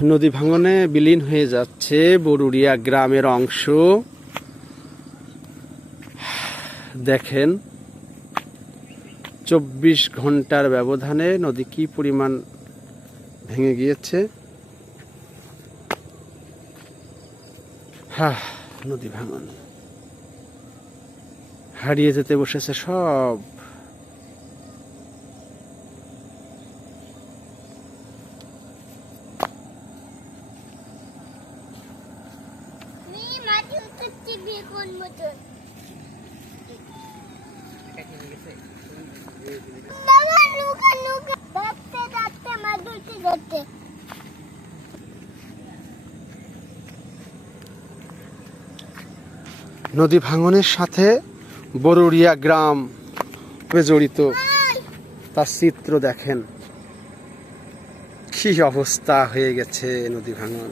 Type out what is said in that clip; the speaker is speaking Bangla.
নদী ভাঙনে বিলীন হয়ে যাচ্ছে বরুড়িয়া গ্রামের অংশ। দেখেন 24 ঘন্টার ব্যবধানে নদী কি পরিমাণ ভেঙে গিয়েছে। নদী ভাঙন হারিয়ে যেতে বসেছে সব। নদী ভাঙনের সাথে বরুড়িয়া গ্রাম জড়িত, তার চিত্র দেখেন কি অবস্থা হয়ে গেছে নদী ভাঙন।